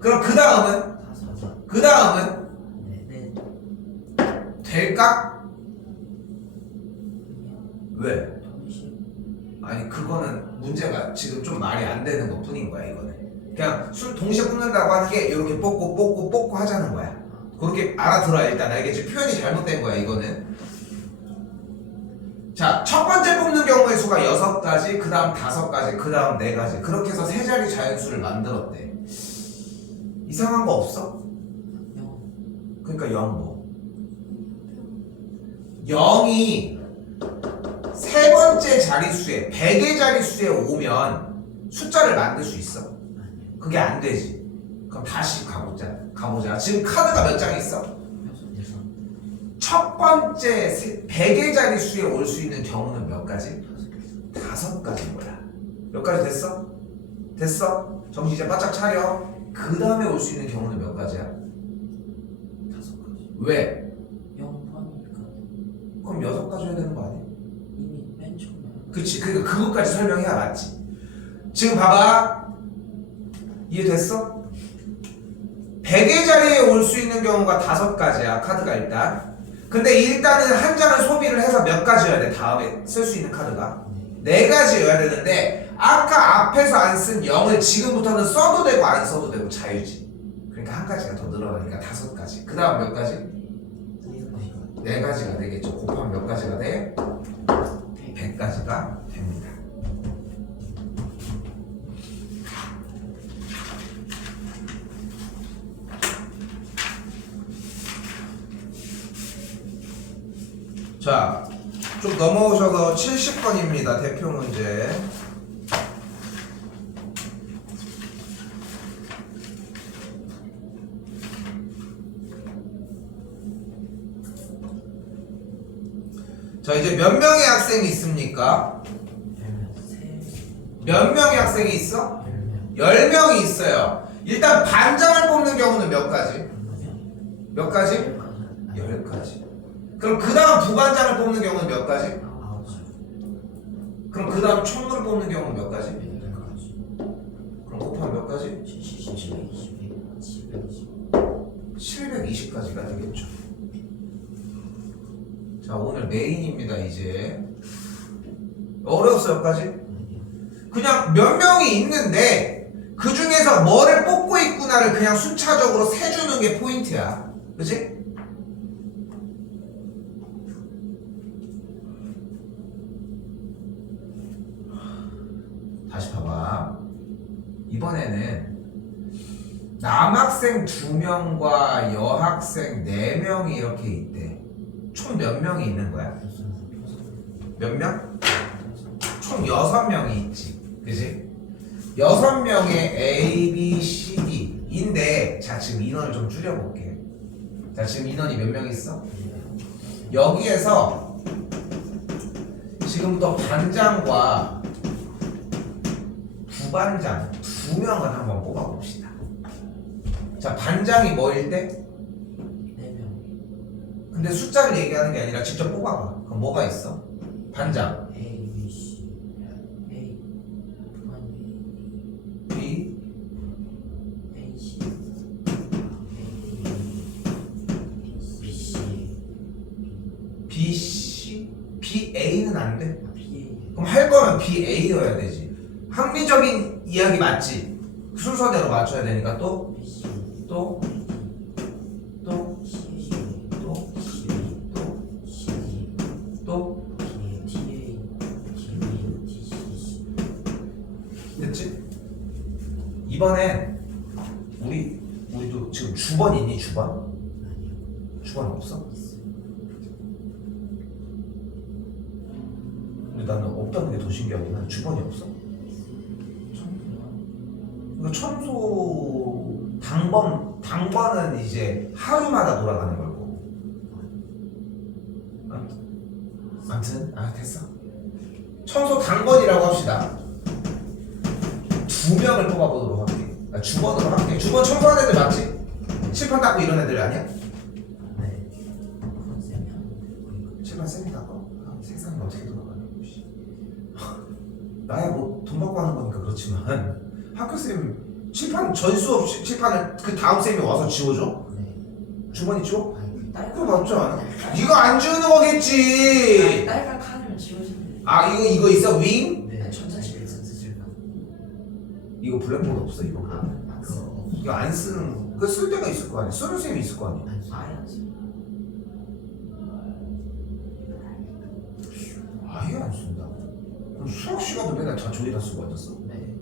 그럼 그 다음은? 될까? 왜? 아니 그거는 문제가 지금 좀 말이 안 되는 것 뿐인 거야. 이거는 그냥 술 동시에 뽑는다고 하는 게 이렇게 뽑고 하자는 거야. 그렇게 알아들어야 일단 알겠지? 표현이 잘못된 거야 이거는. 자, 첫 번째 뽑는 경우의 수가 6가지, 그 다음 5가지, 그 다음 4가지. 그렇게 해서 3자리 자연수를 만들었대. 이상한 거 없어? 그러니까 0 뭐? 0이 세 번째 자릿수에 100의 자릿수에 오면 숫자를 만들 수 있어? 그게 안 되지. 그럼 다시 가보자. 지금 카드가 몇 장 있어? 첫 번째 100의 자릿수에 올 수 있는 경우는 몇 가지? 5가지인 거야. 몇 가지 됐어? 됐어? 정신 이제 바짝 차려. 그 다음에 올 수 있는 경우는 몇 가지야? 5가지. 왜? 0 포함이니까 그럼 6가지 해야 되는 거 아니야? 이미 맨 처음에 그치. 그러니까 그것까지 설명해야 맞지. 지금 봐봐. 이해됐어? 100의 자리에 올 수 있는 경우가 5가지야. 카드가 일단. 근데 일단은 한 장을 소비를 해서 몇 가지여야 돼? 다음에 쓸 수 있는 카드가 4가지여야 되는데 아까 앞에서 안 쓴 0을 지금부터는 써도 되고 안 써도 되고 자유지. 그러니까 한 가지가 더 늘어나니까 5가지. 그 다음 몇 가지? 4가지가 되겠죠. 곱하면 몇 가지가 돼? 100가지가 됩니다. 자, 좀 넘어오셔서 70번입니다. 대표 문제. 자, 이제 몇 명의 학생이 있습니까? 몇 명의 학생이 있어? 10명이 있어요. 일단 반장을 뽑는 경우는 몇 가지? 몇 가지? 10가지. 그럼 그 다음 부반장을 뽑는 경우는 몇 가지? 9가지. 그럼 그 다음 총무를 뽑는 경우는 몇 가지? 8가지. 그럼 곱하면 몇 가지? 720가지가 되겠죠. 자, 오늘 메인입니다. 이제 어려웠어요 여기까지? 그냥 몇 명이 있는데 그 중에서 뭐를 뽑고 있구나를 그냥 순차적으로 세주는 게 포인트야. 그치? 다시 봐봐. 이번에는 남학생 2명과 여학생 4명이 이렇게 있대. 총 몇 명이 있는 거야? 몇 명? 총 6명이 있지. 그지? 6명의 A, B, C, D인데 자, 지금 인원을 좀 줄여볼게. 자, 지금 인원이 몇 명 있어? 여기에서 지금부터 반장과 부반장 2명을 한번 뽑아봅시다. 자, 반장이 뭐일 때? 4명. 근데 숫자를 얘기하는 게 아니라 직접 뽑아봐. 그럼 뭐가 있어? 반장 A, B, C. A. 부반 B, A, C. B, C. B, C, B, A는 안 돼? B, A. 그럼 할 거면 B, A여야 되지. 합리적인 이야기 맞지? 순서대로 맞춰야 되니까 또, B, C. 또, 또, C, C. 또, C, 또, C, D. 또. D, T, A. T, B, T, C. 됐지? 이번엔 우리도 지금 주번 있니? 주번? 아니요. 주번 없어? 있어요. 근데 나는 없다는 게 더 신기하고 난 주번이 없어. 그러니까 청소 당번은 이제 하루마다 돌아가는 걸고. 아무튼 됐어. 청소 당번이라고 합시다. 2명을 뽑아보도록 할게. 주번으로 할게. 주번 청소하는 애들 맞지? 칠판 닦고 이런 애들 아니야? 네. 그건 쌤이 하는데. 칠판 쌤이 닦어? 세상이 어떻게 돌아가냐고. 나야 뭐 돈 받고 하는 거니까 그렇지만 학교 쌤 칠판 전 수업 칠판을 그 다음 쌤이 와서 지워줘? 네. 주머니 지워? 아니, 그거 맞지 않아? 네가 안 지우는 거겠지. 딸랑 칸이면 지워지는데. 아 이거 있어? 윙? 네. 전자실 쓰실까? 이거 블랙보드 없어 이거. 안 써. 이거 안 쓰는 그 쓸 때가 있을 거 아니야. 쓰는 쌤이 있을 거 아니야. 안 써. 아예 안 써. 아예 안 쓴다. 그럼 수학 시간도 맨날 다 저기다 쓰고 앉았어. 네.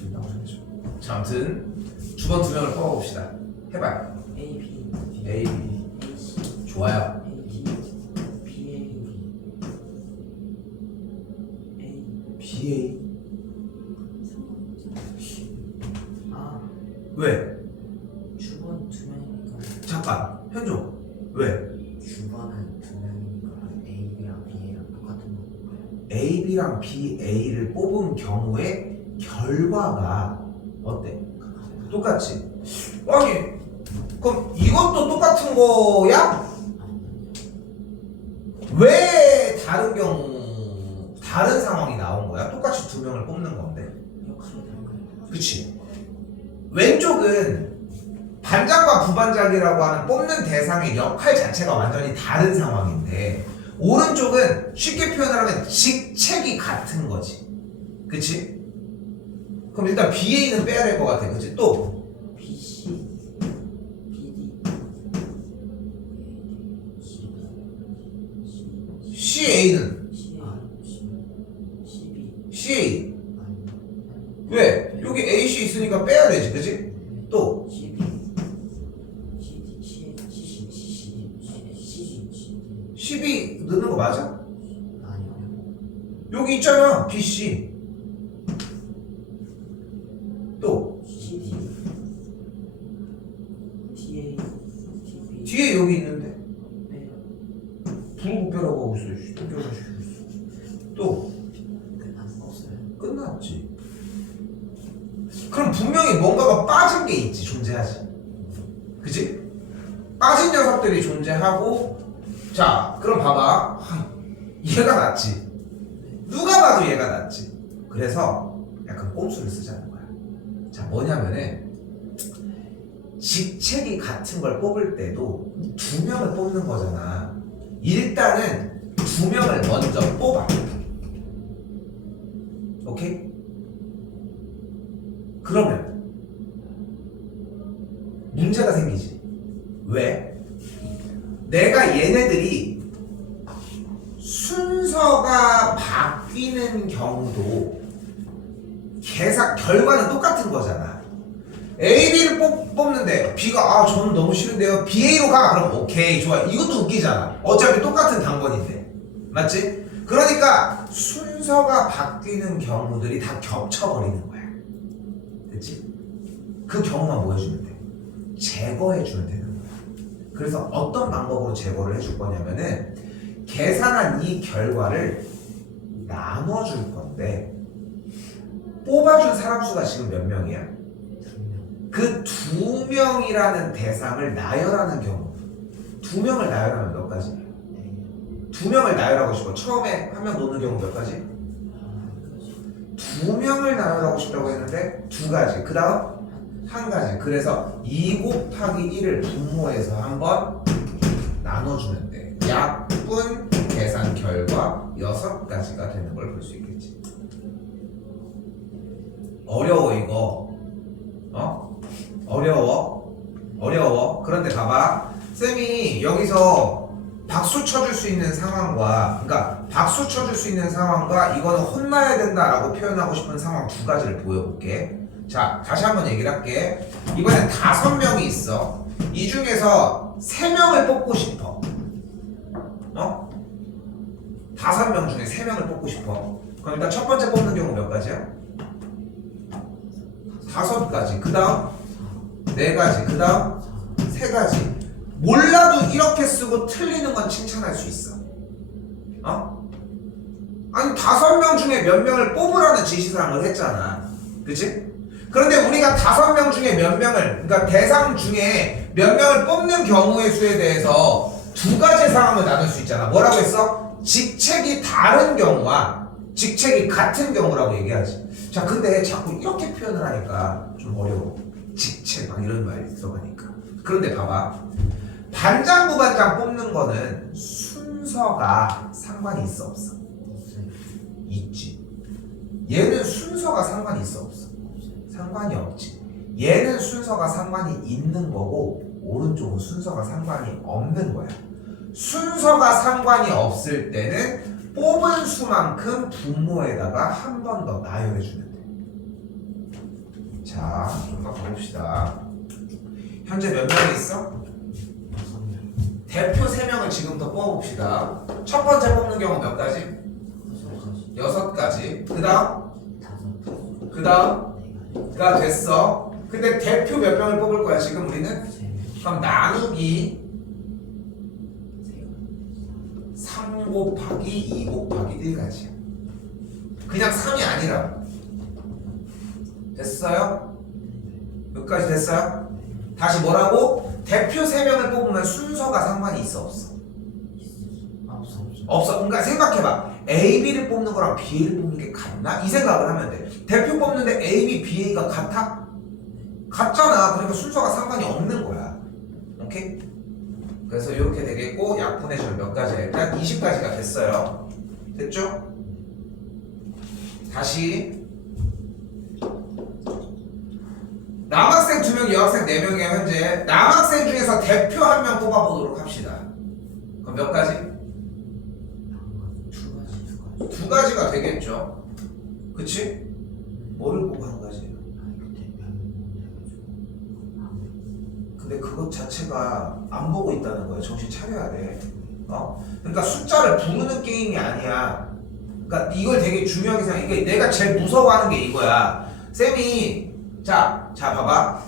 된다고 생각해. 자, 아무튼 주번 2명을 뽑아봅시다. 해봐요. A, B. A, B. A, C. 좋아요. A, D. B, A, B. A. B, A. 아. 왜? 주번 2명이니까. 잠깐. 현종. 왜? 주번은 2명이니까 A, B랑 B, A랑 똑같은 거. A, B랑 B, A를 뽑은 경우에 결과가 어때? 똑같지? 아니 그럼 이것도 똑같은 거야? 왜 다른 경우 다른 상황이 나온 거야? 똑같이 두 명을 뽑는 건데 그치? 왼쪽은 반장과 부반장이라고 하는 뽑는 대상의 역할 자체가 완전히 다른 상황인데 오른쪽은 쉽게 표현을 하면 직책이 같은 거지 그치? 그럼 일단 BA는 빼야 될 것 같아 그치? 또 BC, BD, CA는 CB, CA 왜? 여기 AC 있으니까 빼야 되지 그치? 또 CB, CD, CC, CC, 12 넣는 거 맞아? 아니요. 여기 있잖아 BC 또 CD, TA, TB, 뒤에 여기 있는데 빼요. 부호흡뼈라고 하고 있어 또 없어요. 끝났지 그럼 분명히 뭔가가 빠진 게 있지 존재하지 그치? 빠진 녀석들이 존재하고 자 그럼 봐봐 얘가 낫지 누가 봐도 얘가 낫지 그래서 약간 꼼수를 쓰자는 거야 자 뭐냐면은 직책이 같은 걸 뽑을 때도 두 명을 뽑는 거잖아 일단은 두 명을 먼저 뽑아 오케이? 그러면 문제가 생기지 왜? 내가 얘네들이 순서가 바뀌는 경우도 결과는 똑같은 거잖아 A, B를 뽑는데 B가 저는 너무 싫은데요 BA로 가 그럼 오케이 좋아 이것도 웃기잖아 어차피 똑같은 단권인데 맞지? 그러니까 순서가 바뀌는 경우들이 다 겹쳐버리는 거야 그치? 그 경우만 뭐 해주면 돼? 제거해주면 되는 거야 그래서 어떤 방법으로 제거를 해줄 거냐면은 계산한 이 결과를 나눠줄 건데 뽑아준 사람 수가 지금 몇 명이야? 그 두 명이라는 대상을 나열하는 경우 두 명을 나열하면 몇 가지? 두 명을 나열하고 싶어 처음에 한 명 놓는 경우 몇 가지? 두 명을 나열하고 싶다고 했는데 두 가지 그 다음 한 가지 그래서 2 곱하기 1을 분모해서 한번 나눠주면 돼 약분 계산 결과 6가지가 되는 걸 볼 수 있겠지 어려워 이거 어려워 그런데 봐봐 쌤이 여기서 박수 쳐줄 수 있는 상황과 그러니까 박수 쳐줄 수 있는 상황과 이거는 혼나야 된다라고 표현하고 싶은 상황 두 가지를 보여볼게 자 다시 한번 얘기를 할게 이번엔 5명이 있어 이 중에서 3명을 뽑고 싶어 5명 중에 3명을 뽑고 싶어 그럼 일단 첫 번째 뽑는 경우 몇 가지야? 5가지 그 다음 4가지 그 다음 3가지 몰라도 이렇게 쓰고 틀리는 건 칭찬할 수 있어 아니 5명 중에 몇 명을 뽑으라는 지시사항을 했잖아 그치? 그런데 우리가 5명 중에 몇 명을 그러니까 대상 중에 몇 명을 뽑는 경우의 수에 대해서 2가지 상황을 나눌 수 있잖아 뭐라고 했어? 직책이 다른 경우와 직책이 같은 경우라고 얘기하지 자 근데 자꾸 이렇게 표현을 하니까 좀 어려워 직책 막 이런 말이 들어가니까 그런데 봐봐 반장 부반장 뽑는 거는 순서가 상관이 있어 없어? 있지 얘는 순서가 상관이 있어 없어? 상관이 없지 얘는 순서가 상관이 있는 거고 오른쪽은 순서가 상관이 없는 거야 순서가 상관이 없을 때는 뽑은 수만큼 분모에다가 한 번 더 나열해주면 돼 자, 좀 더 가봅시다 현재 몇 명이 있어? 대표 3명을 지금부터 뽑아봅시다 첫 번째 뽑는 경우 몇 가지? 6가지 그 다음가 됐어 근데 대표 몇 명을 뽑을 거야 지금 우리는? 그럼 나누기 3 곱하기 2 곱하기 1가지야 그냥 3이 아니라 됐어요? 여기까지 됐어요? 다시 뭐라고? 대표 3명을 뽑으면 순서가 상관이 있어 없어? 없어. 없어. 그러니까 생각해봐. A, B를 뽑는 거랑 B, A를 뽑는 게 같나? 이 생각을 하면 돼. 대표 뽑는데 A, B, B, A가 같아? 같잖아. 그러니까 순서가 상관이 없는 거야. 오케이? 그래서 이렇게 되겠고 약분의 절 몇 가지? 일단 20가지가 됐어요. 됐죠? 다시 남학생 2명, 여학생 4명이에요. 현재 남학생 중에서 대표 1명 뽑아보도록 합시다. 그럼 몇 가지? 두 가지가 되겠죠. 그치? 뭐를 보고 한 가지예요? 근데 그것 자체가 안 보고 있다는 거예요. 정신 차려야 돼. 그러니까 숫자를 부르는 게임이 아니야. 그러니까 이걸 되게 중요하게 생각해. 이게 내가 제일 무서워하는 게 이거야. 쌤이 자 봐봐.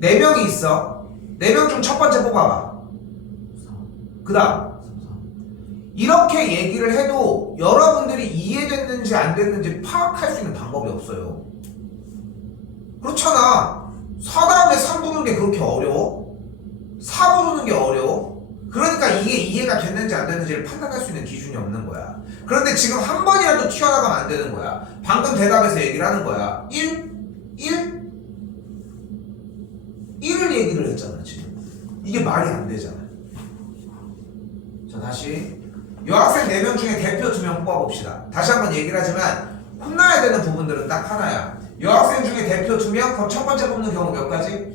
4명이 있어. 4명 중 첫 번째 뽑아봐. 그 다음 이렇게 얘기를 해도 여러분들이 이해됐는지 안 됐는지 파악할 수 있는 방법이 없어요. 그렇잖아. 4 다음에 3 부르는 게 그렇게 어려워? 4 부르는 게 어려워? 그러니까 이게 이해가 됐는지 안 됐는지를 판단할 수 있는 기준이 없는 거야. 그런데 지금 한 번이라도 튀어나가면 안 되는 거야. 방금 대답에서 얘기를 하는 거야. 1을 얘기를 했잖아 지금. 이게 말이 안 되잖아. 자 다시 여학생 4명 중에 대표 2명 뽑아봅시다. 다시 한번 얘기를 하지만 혼나야 되는 부분들은 딱 하나야. 여학생 중에 대표 2명, 그럼 첫 번째 뽑는 경우 몇 가지?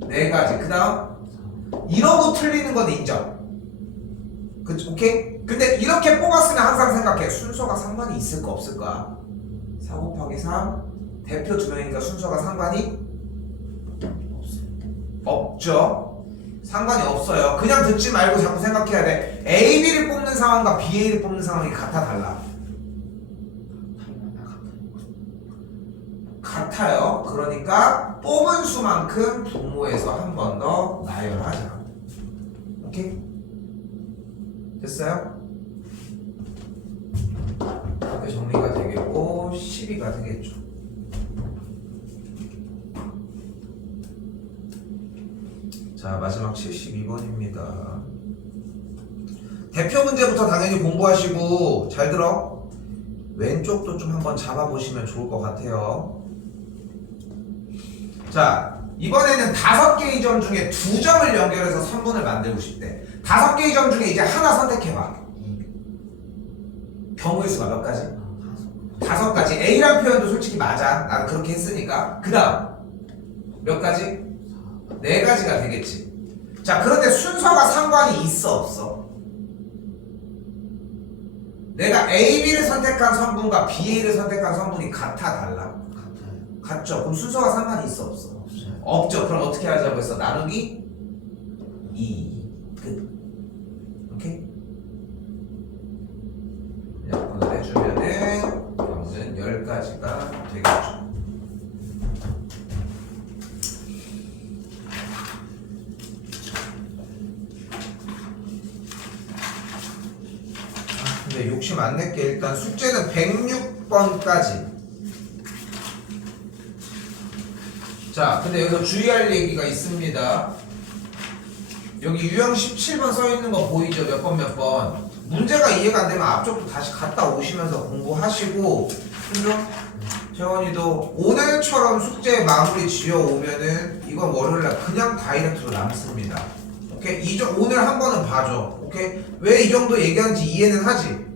4가지. 그 다음 이러고 틀리는 건 인정. 그치? 오케이? 근데 이렇게 뽑았으면 항상 생각해. 순서가 상관이 있을까 없을까? 4 곱하기 3 대표 2명이니까 순서가 상관이 없죠. 상관이 없어요. 그냥 듣지 말고 자꾸 생각해야 돼. A, B를 뽑는 상황과 B, A를 뽑는 상황이 같아 달라? 같아요. 그러니까 뽑은 수만큼 분모해서 한 번 더 나열하자. 오케이? 됐어요? 이렇게 정리가 되겠고 12가 되겠죠. 자 마지막 72번입니다. 대표 문제부터 당연히 공부하시고 잘 들어. 왼쪽도 좀 한번 잡아보시면 좋을 것 같아요. 자 이번에는 5개의 점 중에 2점을 연결해서 선분을 만들고 싶대. 5개의 점 중에 이제 하나 선택해봐. 경우의 수가 몇 가지? 5가지. A라는 표현도 솔직히 맞아. 나는 그렇게 했으니까. 그 다음 몇 가지? 4가지가 되겠지. 자 그런데 순서가 상관이 있어 없어? 내가 A, B를 선택한 선분과 B, A를 선택한 선분이 같아 달라? 같죠. 그럼 순서가 상관이 있어 없어? 없죠. 그럼 어떻게 하자고 했어? 나누기 2 끝. 오케이? 약분을 해주면은 경우는 10가지가 되겠죠. 근데 욕심 안 낼게. 일단 숙제는 106번까지. 자 근데 여기서 주의할 얘기가 있습니다. 여기 유형 17번 써있는 거 보이죠? 몇 번 문제가 이해가 안 되면 앞쪽도 다시 갔다 오시면서 공부하시고, 그죠? 재원이도 오늘처럼 숙제 마무리 지어 오면은 이건 월요일날 그냥 다이렉트로 남습니다. 오케이? 오늘 한 번은 봐줘. 오케이? 왜 이 정도 얘기하는지 이해는 하지?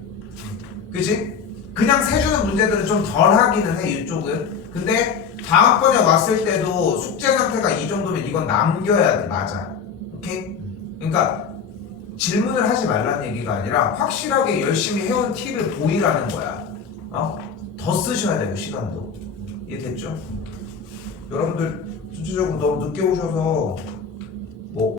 그치? 그냥 세주는 문제들은 좀 덜 하기는 해 이쪽은. 근데 다음번에 왔을 때도 숙제 상태가 이 정도면 이건 남겨야 돼. 맞아. 오케이? 그러니까 질문을 하지 말라는 얘기가 아니라 확실하게 열심히 해온 티를 보이라는 거야. 더 쓰셔야 되고 시간도. 이해됐죠? 여러분들 전체적으로 너무 늦게 오셔서